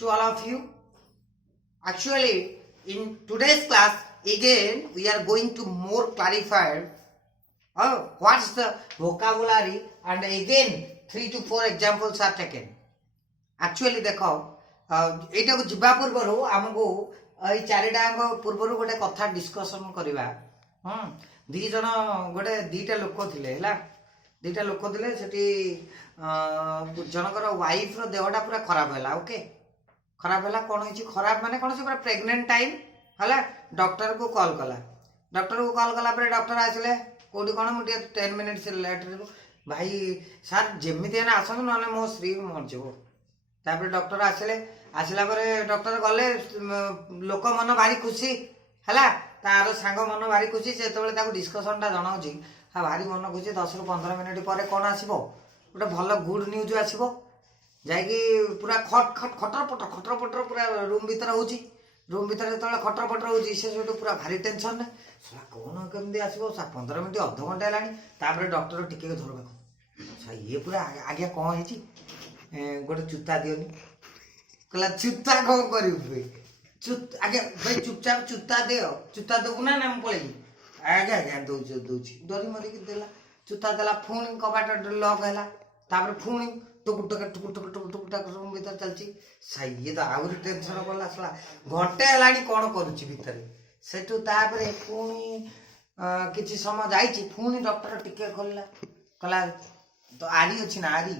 to all of you. Actually, in today's class, again we are going to more clarify what's the vocabulary, and again 3 to 4 examples are taken. Actually देखो एटा को जिबा पूर्व हमको ए चारिटा पूर्व गोटे कथा डिस्कशन करवा दी जन गोटे दीटा लोक थिले हला दीटा लोक थिले सेठी जनकर वाइफ रो देहटा पूरा खराब हैला. ओके खराब हैला कोन होची खराब माने कोन से पूरा प्रेग्नेंट टाइम हला डॉक्टर को कॉल कला पर डॉक्टर आसले कोडी कोन मुटे 10 मिनिट्स लेट रे भाई सर जेमिति ना आसन नले मो स्त्री मर जेबो. तापर डॉक्टर आसले आसला पर डॉक्टर गले लोक मन भारी खुशी हला तार सांग मन भारी खुशी से तबले ताको डिस्कशन ता जणाउची हा भारी मन खुशी 10 ରୁ 15 मिनिट पर कोन आसीबो गोटे भल गुड न्यूज आसीबो जाइकी पूरा खट खट खटर पटर पूरा रूम भीतर होची रूम भीतर जतले खटर पटर होची से सोटो पूरा भारी टेंशन ने सला कोन केमदी आसीबो 15 मिनिट आधा घंटा हेलानी तापर डॉक्टर टिके धरबाको अच्छा ये पूरा आगे कोन हेची गोटे चुता दियोनी कहला चुता कौन करी चुत आगे भाई चुपचाप चुता दियो चुता देबू ना हम पळेई आगे आगे दोची डरी मरी के देला चुता देला पुणी कबाट लॉक हैला तापर पुणी टुक रूम भीतर चलची सही तो आउरी टेंशन पड़ला सला घंटे हेलानी कोन करूची भीतर सेटू तापर पुणी किछि समय जाईची पुणी डॉक्टर टिके खोलला कहला तो आरी अछि ना आरी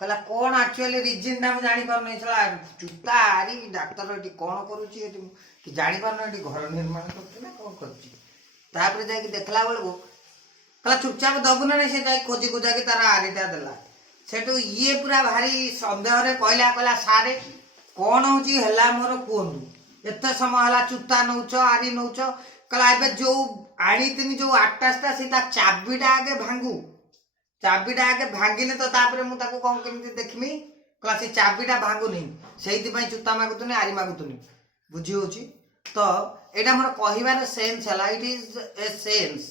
कहला कौन एक्चुअली रीजन ना जानी पार नहीं चला चुता आरी डॉक्टर एटी कौन करूची एटी कि जानी पार नहीं घर निर्माण करती ना कौन करची तापर जाय कि देखला बेलको कहला चुपचाप दबु ना नहीं से जाय खोजी खोजा के तारा आरीटा देला सेटू ये पूरा भारी संदेह रे कहला सारे कौन होची हला मोर कोंदु एते समय हला चुता नउच आरी नउच कहला एबे जो आड़ी तिनी जो आटास्टा सीता चाबीटा आगे भांगू चाबीटा आगे भांगिले तो तापर मु ताको कोन केमती देखमी कहला से चाबीटा भांगुनी सेहिति पई चुता मागुतनी आरी मागुतनी बुझी होची तो एटा मोर कहिबार सेंस हला it is a sense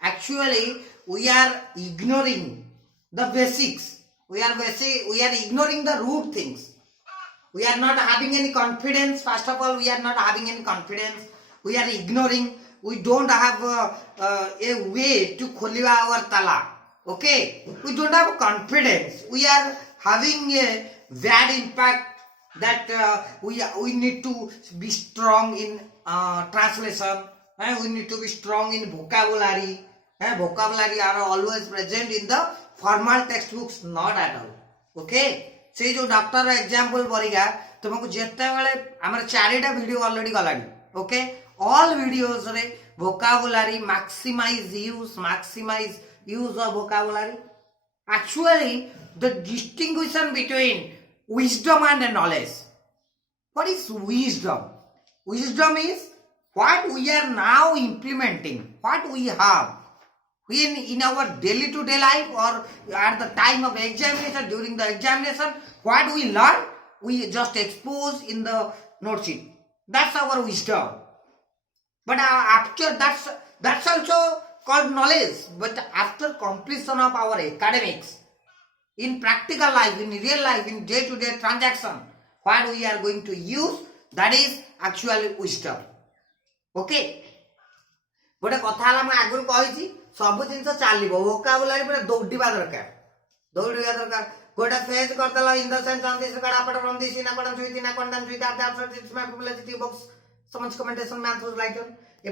actually we are ignoring the basics we are ignoring the root things. We are not having any confidence. First of all, we are not having any confidence. We are ignoring. We don't have a way to kholiva our tala. Okay, we don't have confidence. We are having a bad impact that we need to be strong in translation. We need to be strong in vocabulary. Vocabulary are always present in the formal textbooks, not at all. Okay, से जो doctor example बरिगा तुमको जेते बेले हमर चारिटा video already गलानी. Okay all videos रे vocabulary maximize use of vocabulary. Actually the distinction between wisdom and knowledge. What is wisdom is what we are now implementing, what we have in our daily to day life or at the time of examination. During the examination what we learn we just expose in the note sheet. That's our wisdom. But after that's also called knowledge. But after completion of our academics, in practical life, in real life, in day to day transaction, what we are going to use, that is actually wisdom. Okay, गोटे कथा हम आगुरी कही सब जिन चलो वोकाबुलारी पूरा दौड़ा दरकार गोटे फेज करदेल in the sense on this card apt from this in accordance with in accordance with that it's my probability box समझ commentation math was like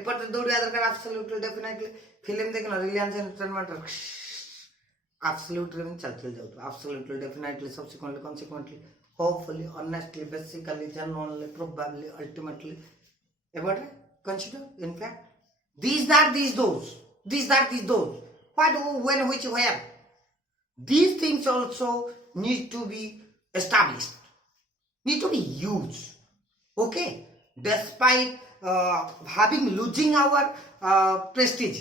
apt दौड़ा दरकार एब्सोल्युटली डेफिनेटली फिल्म देखना रिलायंस एंटरटेनमेंट एब्सोल्युटली चल जाऊ absolutely definitely subsequently consequently hopefully honestly basically genuinely probably ultimately Abbott consider in fact these are those what when which where these things also need to be established, need to be used. Okay, despite having losing our prestige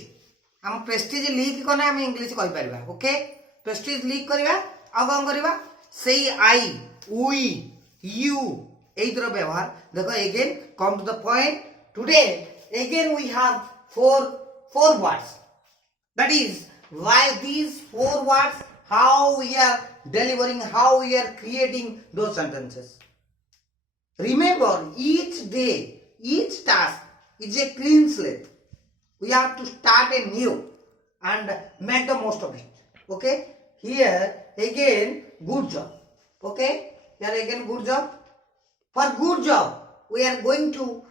हम prestige leak कोने हम English कहि परबा. Okay prestige leak करबा आ कोन करबा सेई आई we you एइतर व्यवहार देखो. again come to the point. Today again we have four words. That is why these 4 words, how we are delivering, how we are creating those sentences. Remember, each day, each task is a clean slate. We have to start a new and make the most of it. Okay? Here again, good job. Okay? Here again, good job. For good job, we are going to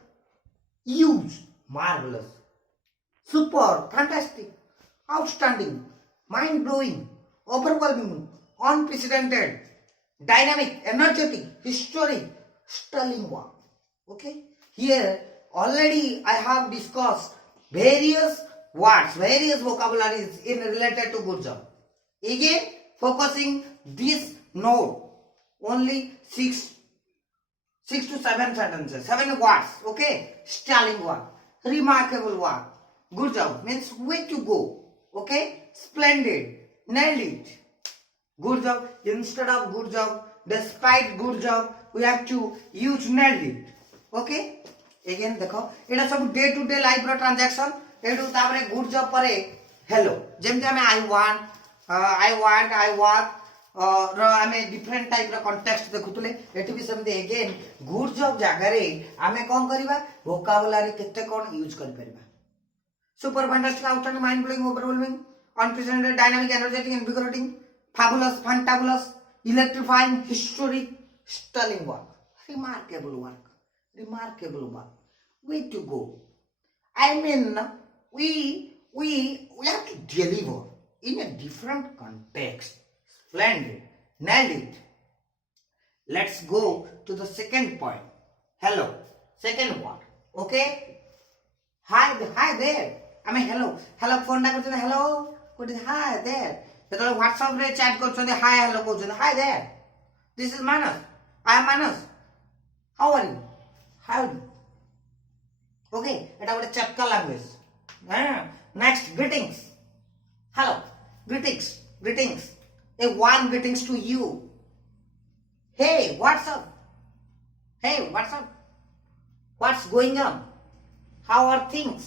use marvelous, super, fantastic, outstanding, mind blowing, overwhelming, unprecedented, dynamic, energetic, historic, sterling one. Okay? Here already I have discussed various words, various vocabularies in related to good job. Again, focusing this note only six to seven sentences, 7 words. Okay? Sterling one, remarkable one. Good job means way to go. Okay? Splendid, nailed it. Good job, instead of good job, despite good job, we have to use nailed it. Okay? Again देखो एटा सब day to day life रो transaction एडू तापरे good job परे हेलो जेमते हमें आई वांट आई वर्क रो हमें डिफरेंट टाइप रो कॉन्टेक्स्ट देखुतले एटी भी समते अगेन गुड जॉब जागा रे हमें कोन करबा वोकाबुलरी केते कोन यूज कर परबा super fantastic outstanding mind blowing overwhelming unprecedented dynamic energetic invigorating fabulous, fantabulous, electrifying, historic, sterling work, remarkable work, way to go. I mean, we have to deliver in a different context. Splendid, nailed it. Let's go to the second point. Hello, second word. Okay? Hi there. I mean, hello. Phone na korchhe hello. Hi there. যেতବେଳେ WhatsApp রে chat করছন্তি hi hello করছন্তি hi there this is Manas I am Manas how are you okay এটা একটা চ্যাটকা language হ্যাঁ next greetings hello greetings a warm greetings to you hey what's up what's going on how are things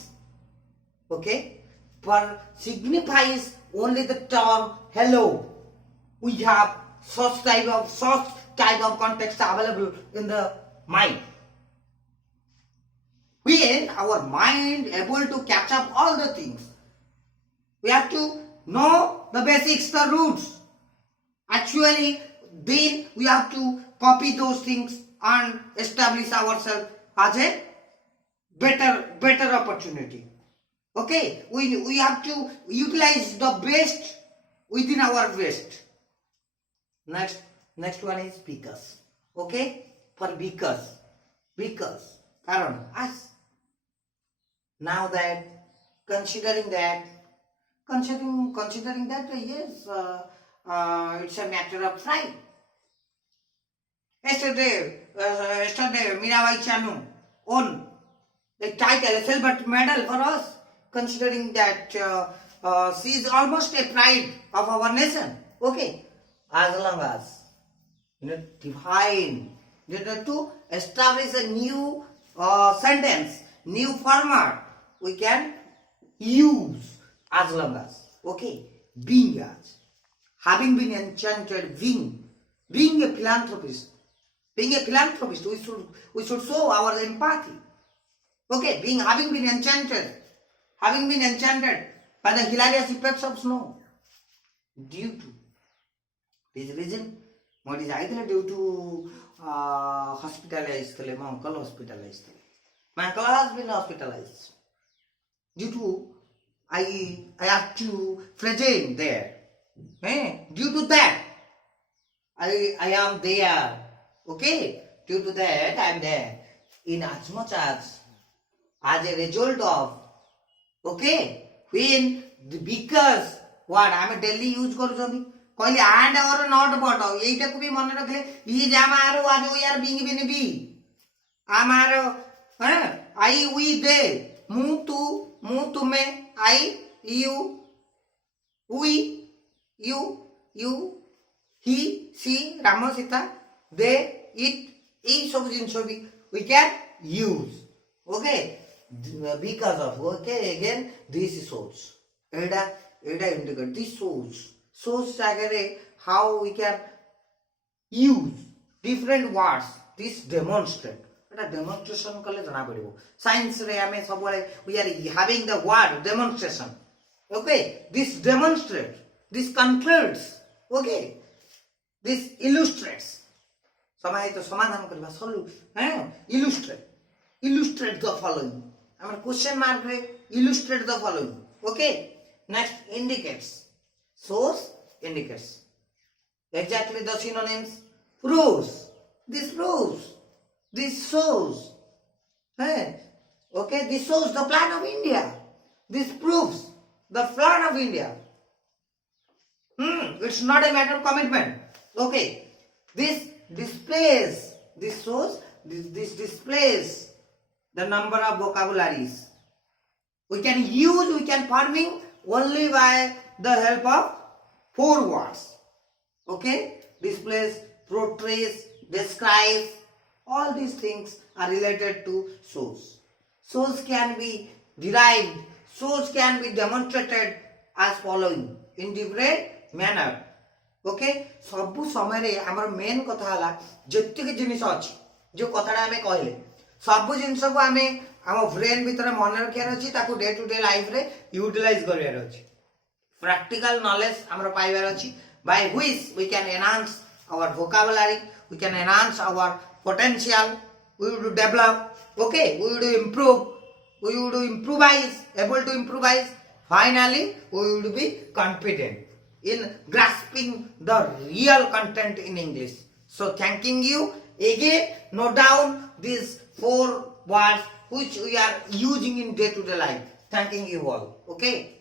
okay पर signifies only the term hello. We have such type of context available in the mind. When our mind able to catch up all the things, we have to know the basics, the roots. Actually, then we have to copy those things and establish ourselves as a better opportunity. Okay, we have to utilize the best within our best. Next one is because. Okay, for because karon us now that considering that yes, it's a matter of pride. Yesterday Mirabai Chanu won a title, a silver medal for us. Considering that she is almost a pride of our nation. Okay, as long as define to establish a new sentence, new format, we can use as long as. Okay, being as, having been enchanted, being a philanthropist, we should show our empathy. Okay, having been enchanted by the hilarious effects of snow. Due to this reason, what is either due to hospitalized, my uncle hospitalized. My uncle has been hospitalized. Due to I have to present there. Due to that, I am there. Okay, due to that I am there. In as much as a result of. Okay, when the because what I am daily use କରୁଛନ୍ତି କହିଲି and or not but এইটাକୁ ବି ମନେ ରଖିଲେ is ଆମର was we are being been be ଆମର I we they ମୁଁ ତୁ ମୁଁ ତୁମେ I you we you he she Ram Sita they it এই ସବୁ ଜିନିଷ ବି we can use. Okay, because of. Okay, again this shows এটা indicate this shows জায়গায় how we can use different words this demonstrate. Eta demonstration kale jana padibo. Science re ame sabale we are having the word demonstration. Okay, this demonstrate, this concludes, okay, this illustrates. Samay to samadhan kariba solution. Illustrate the following. Our question mark re illustrate the following. Okay, next indicates. Shows, indicates. Exactly the synonyms. Proves. This proves. This shows. Okay, this shows the plan of India. This proves the plan of India. It's not a matter of commitment. Okay, this displays. This shows. This displays the number of vocabularies. We can forming only by the help of 4 words. Okay, displays, portrays, describes. All these things are related to shows. Shows can be derived. Shows can be demonstrated as following in different manner. Okay, सबु समय रे हमर main कथा हला जत्ते जिनिस अछि जो कथाडा हमें कहले सबु जिनिस को हमें हम ब्रेन भीतर मन रखियार अछि ताको डे टू डे लाइफ रे यूटिलाइज करियार अछि प्रैक्टिकल नॉलेज हमर पाइबार अछि by which we can enhance our vocabulary, we can enhance our potential, we would develop, okay, we would improve, we would improvise, able to improvise, finally we would be confident in grasping the real content in English. So thanking you again, note down these 4 words which we are using in day-to-day life. Thanking you all, okay.